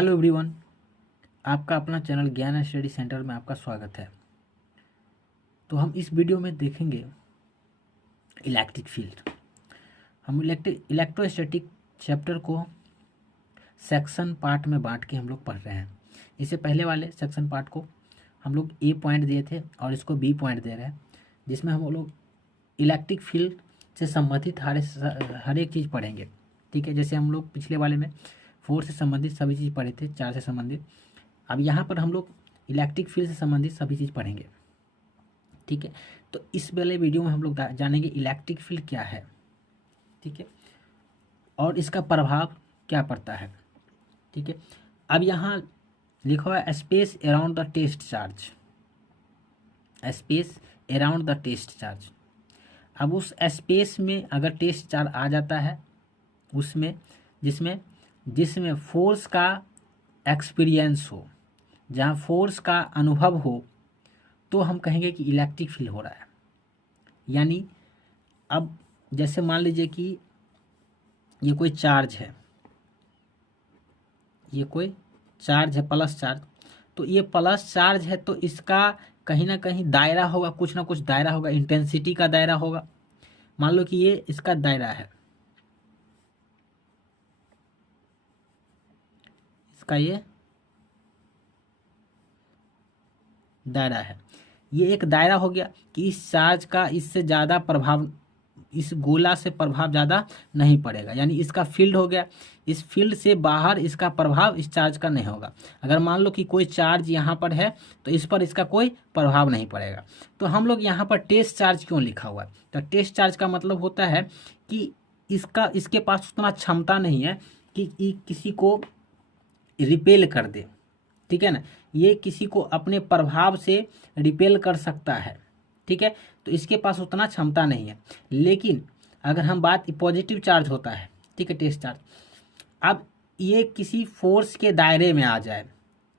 Hello everyone, आपका अपना channel ज्ञान स्टडी सेंटर में आपका स्वागत है। तो हम इस वीडियो में देखेंगे इलेक्ट्रिक फील्ड। हम इलेक्ट्रोस्टैटिक चैप्टर को सेक्शन पार्ट में बांट के हम लोग पढ़ रहे हैं। इससे पहले वाले सेक्शन पार्ट को हम लोग ए पॉइंट दिए थे और इसको बी पॉइंट दे रहे हैं, जिसमें हम लोग इलेक्ट्रिक फील्ड से संबंधित हर एक चीज़ पढ़ेंगे। ठीक है, जैसे हम लोग पिछले वाले में फोर्स से संबंधित सभी चीज़ पढ़े थे, चार्ज से संबंधित। अब यहाँ पर हम लोग इलेक्ट्रिक फील्ड से संबंधित सभी चीज़ पढ़ेंगे। ठीक है, तो इस वाले वीडियो में हम लोग जानेंगे इलेक्ट्रिक फील्ड क्या है। ठीक है, और इसका प्रभाव क्या पड़ता है। ठीक है, अब यहाँ लिखा हुआ है space around the test charge. Space around the test charge. अब उस स्पेस में अगर टेस्ट चार्ज आ जाता है उसमें जिसमें फोर्स का एक्सपीरियंस हो, जहाँ फोर्स का अनुभव हो, तो हम कहेंगे कि इलेक्ट्रिक फील्ड हो रहा है। यानी अब जैसे मान लीजिए कि ये कोई चार्ज है, ये कोई चार्ज है, प्लस चार्ज। तो ये प्लस चार्ज है तो इसका कहीं ना कहीं दायरा होगा, कुछ ना कुछ दायरा होगा, इंटेंसिटी का दायरा होगा। मान लो कि ये इसका दायरा है, इसका ये दायरा है। ये एक दायरा हो गया कि इस चार्ज का इससे ज़्यादा प्रभाव, इस गोला से प्रभाव ज़्यादा नहीं पड़ेगा। यानी इसका फील्ड हो गया, इस फील्ड से बाहर इसका प्रभाव इस चार्ज का नहीं होगा। अगर मान लो कि कोई चार्ज यहाँ पर है तो इस पर इसका कोई प्रभाव नहीं पड़ेगा। तो हम लोग यहाँ पर टेस्ट चार्ज क्यों लिखा हुआ है? तो टेस्ट चार्ज का मतलब होता है कि इसके पास उतना क्षमता नहीं है कि किसी को रिपेल कर दे। ठीक है ना, ये किसी को अपने प्रभाव से रिपेल कर सकता है। ठीक है, तो इसके पास उतना क्षमता नहीं है। लेकिन अगर हम बात, पॉजिटिव चार्ज होता है, ठीक है, टेस्ट चार्ज, अब ये किसी फोर्स के दायरे में आ जाए,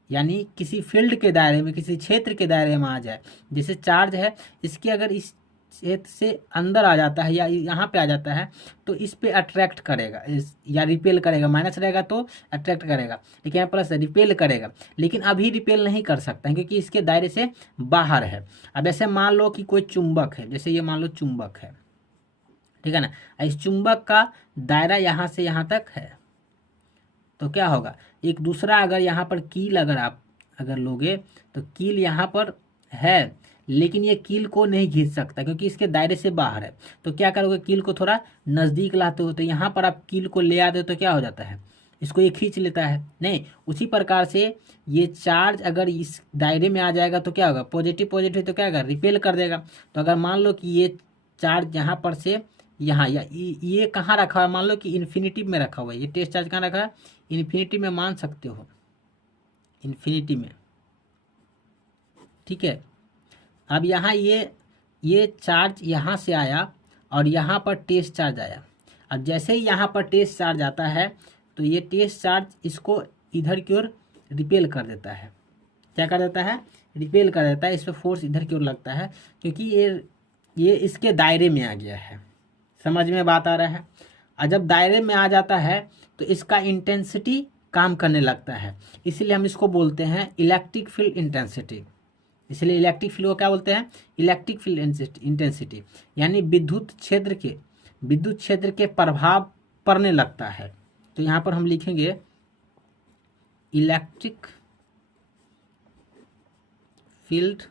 यानी किसी फील्ड के दायरे में, किसी क्षेत्र के दायरे में आ जाए। जैसे चार्ज है, इसके अगर इस क्षेत्र से अंदर आ जाता है या यहाँ पे आ जाता है तो इस पे अट्रैक्ट करेगा या रिपेल करेगा। माइनस रहेगा तो अट्रैक्ट करेगा, लेकिन यहाँ प्लस रिपेल करेगा। लेकिन अभी रिपेल नहीं कर सकता है क्योंकि इसके दायरे से बाहर है। अब ऐसे मान लो कि कोई चुंबक है, जैसे ये मान लो चुंबक है, ठीक है ना, इस चुंबक का दायरा यहाँ से यहाँ तक है। तो क्या होगा, एक दूसरा अगर यहाँ पर कील अगर लोगे तो कील यहाँ पर है, लेकिन ये कील को नहीं खींच सकता क्योंकि इसके दायरे से बाहर है। तो क्या करोगे, कील को थोड़ा नज़दीक लाते हो, तो यहाँ पर आप कील को ले आते हो तो क्या हो जाता है, इसको ये खींच लेता है। नहीं, उसी प्रकार से ये चार्ज अगर इस दायरे में आ जाएगा तो क्या होगा, पॉजिटिव तो क्या होगा, रिपेल कर देगा। तो अगर मान लो कि ये चार्ज यहाँ पर से यहाँ, या ये कहाँ रखा हुआ है, मान लो कि इन्फिनिटी में रखा हुआ है, ये टेस्ट चार्ज कहाँ रखा है, इन्फिनिटी में मान सकते हो, इन्फिनिटी में। ठीक है, अब यहाँ ये चार्ज यहाँ से आया और यहाँ पर टेस्ट चार्ज आया। अब जैसे ही यहाँ पर टेस्ट चार्ज आता है तो ये टेस्ट चार्ज इसको इधर की ओर रिपेल कर देता है। क्या कर देता है, रिपेल कर देता है। इस पर फोर्स इधर की ओर लगता है क्योंकि ये इसके दायरे में आ गया है। समझ में बात आ रहा है? और जब दायरे में आ जाता है तो इसका इंटेंसिटी काम करने लगता है, इसीलिए हम इसको बोलते हैं इलेक्ट्रिक फील्ड इंटेंसिटी। इसलिए इलेक्ट्रिक फील्ड को क्या बोलते हैं, इलेक्ट्रिक फील्ड इंटेंसिटी। यानी विद्युत क्षेत्र के प्रभाव पड़ने लगता है। तो यहाँ पर हम लिखेंगे इलेक्ट्रिक फील्ड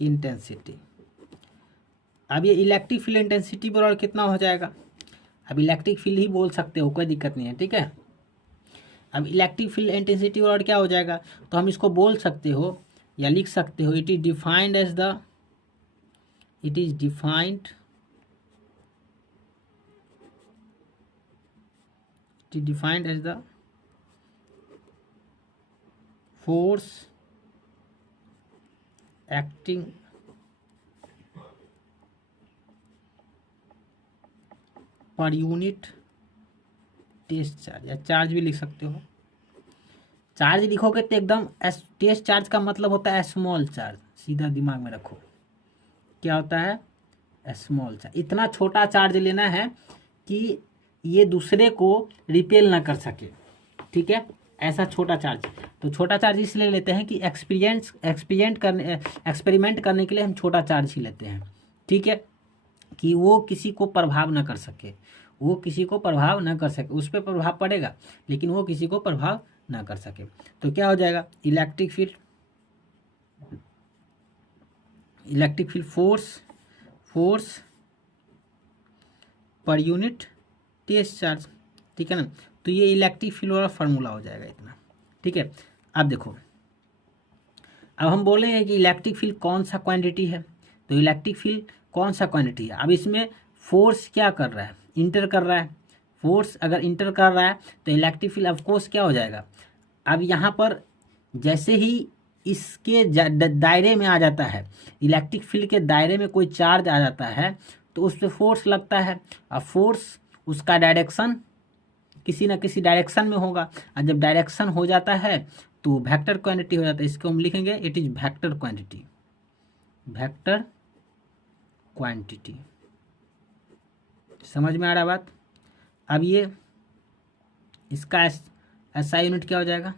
इंटेंसिटी। अब ये इलेक्ट्रिक फील्ड इंटेंसिटी बराबर कितना हो जाएगा, अब इलेक्ट्रिक फील्ड ही बोल सकते हो, कोई दिक्कत नहीं है। ठीक है, अब इलेक्ट्रिक फील्ड इंटेंसिटी और क्या हो जाएगा, तो हम इसको बोल सकते हो या लिख सकते हो, it is defined as the force acting per unit test charge, या चार्ज भी लिख सकते हो। चार्ज लिखोगे तो एकदम टेस्ट चार्ज का मतलब होता है स्मॉल चार्ज, सीधा दिमाग में रखो। क्या होता है, स्मॉल चार्ज। इतना छोटा चार्ज लेना है कि ये दूसरे को रिपेल ना कर सके, ठीक है, ऐसा छोटा चार्ज। तो छोटा चार्ज इसलिए लेते हैं कि एक्सपेरिमेंट करने के लिए हम छोटा चार्ज ही लेते हैं, ठीक है, कि वो किसी को प्रभाव न कर सके, वो किसी को प्रभाव न कर सके, उस पर प्रभाव पड़ेगा लेकिन वो किसी को प्रभाव न कर सके। तो क्या हो जाएगा, electric field force per unit test charge, ठीक है ना। तो ये इलेक्ट्रिक फील्ड वाला फार्मूला हो जाएगा इतना, ठीक है। अब देखो, अब हम बोलेंगे कि इलेक्ट्रिक फील्ड कौन सा क्वांटिटी है, तो इलेक्ट्रिक फील्ड कौन सा क्वांटिटी है। अब इसमें फोर्स क्या कर रहा है, इंटर कर रहा है। फोर्स अगर इंटर कर रहा है तो इलेक्ट्रिक फील्ड ऑफ कोर्स क्या हो जाएगा। अब यहाँ पर जैसे ही इसके दायरे में आ जाता है, इलेक्ट्रिक फील्ड के दायरे में कोई चार्ज आ जाता है तो उस पर फोर्स लगता है। अब फोर्स उसका डायरेक्शन किसी न किसी डायरेक्शन में होगा, और जब डायरेक्शन हो जाता है तो वेक्टर क्वांटिटी हो जाता है। इसको हम लिखेंगे it is vector quantity, vector quantity. समझ में आ रहा बात। अब ये इसका ऐसा यूनिट क्या हो जाएगा,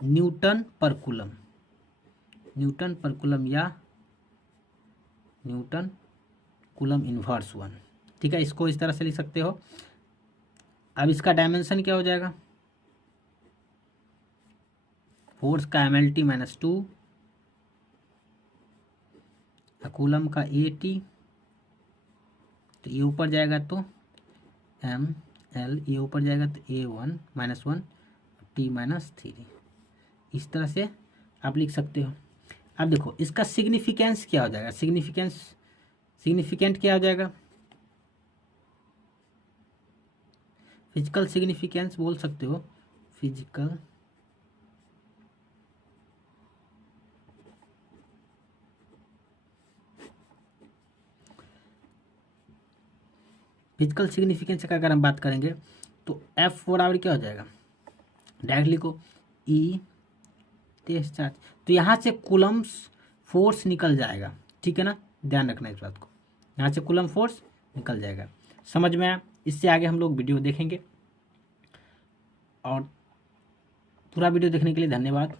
न्यूटन पर कूलम, न्यूटन पर कूलम या न्यूटन कूलम इनवर्स 1, ठीक है। इसको इस तरह से लिख सकते हो। अब इसका डायमेंशन क्या हो जाएगा, फोर्स का MLT -2, कूलम का AT, तो ये ऊपर जाएगा तो ML, ये ऊपर जाएगा तो A1 -1 T -3, इस तरह से आप लिख सकते हो। अब देखो इसका सिग्निफिकेंस क्या हो जाएगा, सिग्निफिकेंट क्या हो जाएगा, फिजिकल सिग्निफिकेंस बोल सकते हो, फिजिकल सिग्निफिकेंस का अगर हम बात करेंगे तो F बराबर क्या हो जाएगा, डायरेक्टली को E टेस्ट चार्ज। तो यहाँ से कूलम्स फोर्स निकल जाएगा, ठीक है ना, ध्यान रखना इस बात को, यहाँ से कूलम फोर्स निकल जाएगा। समझ में आया। इससे आगे हम लोग वीडियो देखेंगे, और पूरा वीडियो देखने के लिए धन्यवाद।